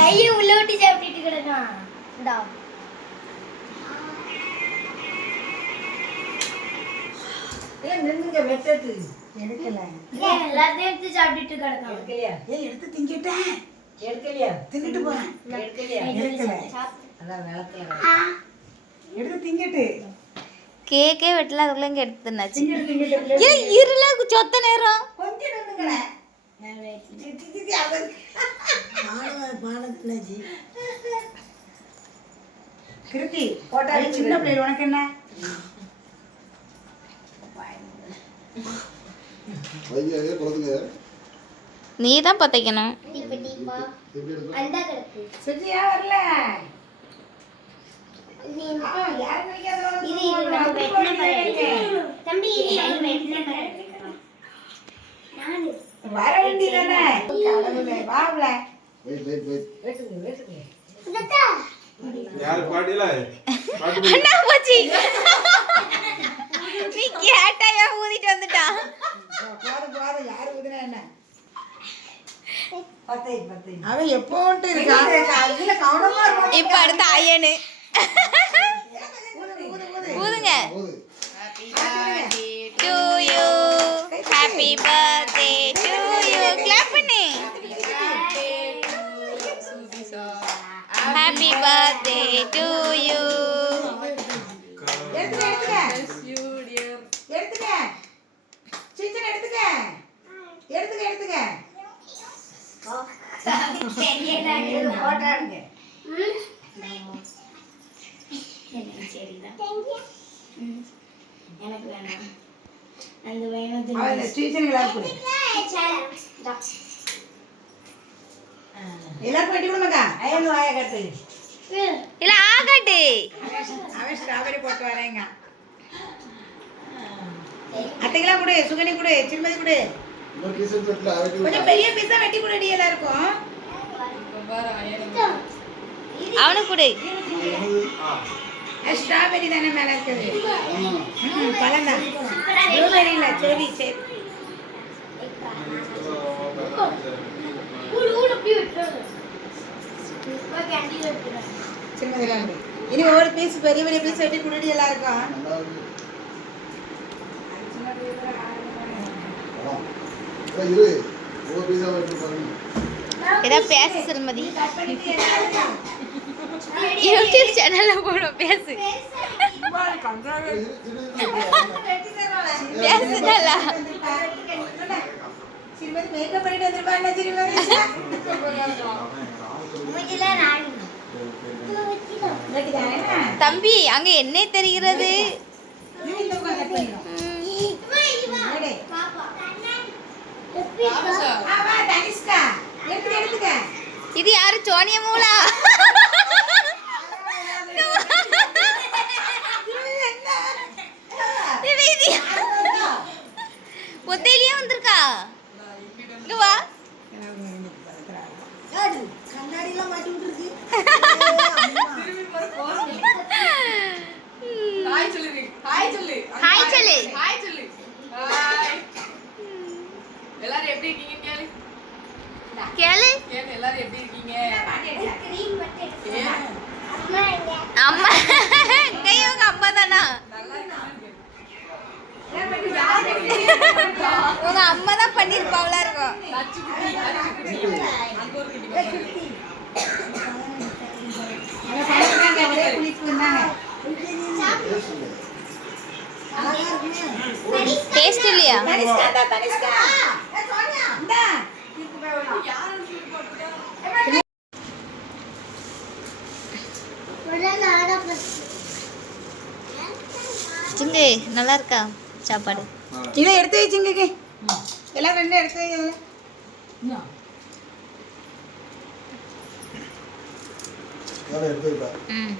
கையை உள்ள விட்டு சாப்பிட்டுட்டு கிடக்கான் இந்தா. ஏன் நின்னுங்க வெட்டது. எடுக்கல. ஏன் எல்லாத்தையும் எடுத்து சாப்பிட்டுட்டு கிடக்கான். எடுக்கலையா? ஏய் எடுத்து திங்கிட்டேன். எடுக்கலையா? தின்னுட்டு போறேன் எடுக்கலையா? எடுக்கல. அதான் விளக்கல எடுத்து திங்கிட்டு. கேக்கே வெட்டல அதுக்குள்ள இங்க எடுத்து தின்னாச்சு. ஏன் இருல சொத்த நேரம். கிருத்தி போட்டா சின்ன பிள்ளை உனக்கு என்ன? நீ தான் பத்தைக்கணும் சுஜியா வரல வர வேண்டியதானே வாவல. வெயிட் வெயிட் வெயிட் வெட்டுங்க வெட்டுங்க இதத்தா யாரு பாட்டியில பாட்டி அண்ணா போச்சு. நீ கேட்டாயா ஊதிட்டு வந்துட்டான் யாரு ஊதுனா என்ன? அவன் எப்போன்ட்டு இருக்கான் இதுல கவனமா இருக்கும் இப்ப அடுத்த ஐயனு ஊது, ஊது, ஊது. ஊதுங்க எனக்கு வேணாம். அந்த வேணும் இல்ல ஆகட்டு. போட்டு வரேங்க. அத்தைக்கெல்லாம் கொடு சுகனி கொடு சிறுமதி கொடு. டீசர்ட் கொஞ்சம் பெரிய பீஸா வெட்டி கொடுடி எல்லாருக்கும். அவனுக்கு கொடு. ஸ்ட்ராபெரி தானே மேல இருக்குது. ம், பழம்தான். ப்ளூபெரி இல்ல சரி கொடு இனி ஒவ்வொரு பீஸ் பெரிய பெரிய பீஸ் வெட்டி கொடுடி எல்லாருக்கும். நல்லா ஏதாவது பேசு எல்லாருக்கும் யூடியூப் சேனல்ல போடும் பேசு. பேசு. தானே தம்பி அங்க என்ன தெரிகிறது நீ இந்த பக்கம் கட் பண்ணிடும் எடு. ஆ, வா, தனிஷ்கா. எடுத்துக்க, எடுத்துக்க. இது யாரு? சோனியா மூலா? ஒத்தையிலேயே வந்திருக்கா? இங்க வா. ஹாய் சொல்லு ஹாய் சொல்லு. ஹாய் சொல்லு. ஹாய். சொல்லு ஹாய் எல்லாரும் எப்படி இருக்கீங்க கேளு எல்லாரும் எப்படி இருக்கீங்க? அம்மா இங்கேயும் உங்க அம்மா தானா உங்க அம்மா தான் பண்ணிருப்பாவளா இருக்கும். டேஸ்ட் இல்லையா தனிஷ்கா, தனிஷ்கா. இந்தா. யாரும் சிங்கு நல்லா இருக்கா சாப்பாடு. இதை எடுத்து வச்சுங்க எல்லாம் ரெண்டு எடுத்து ம்.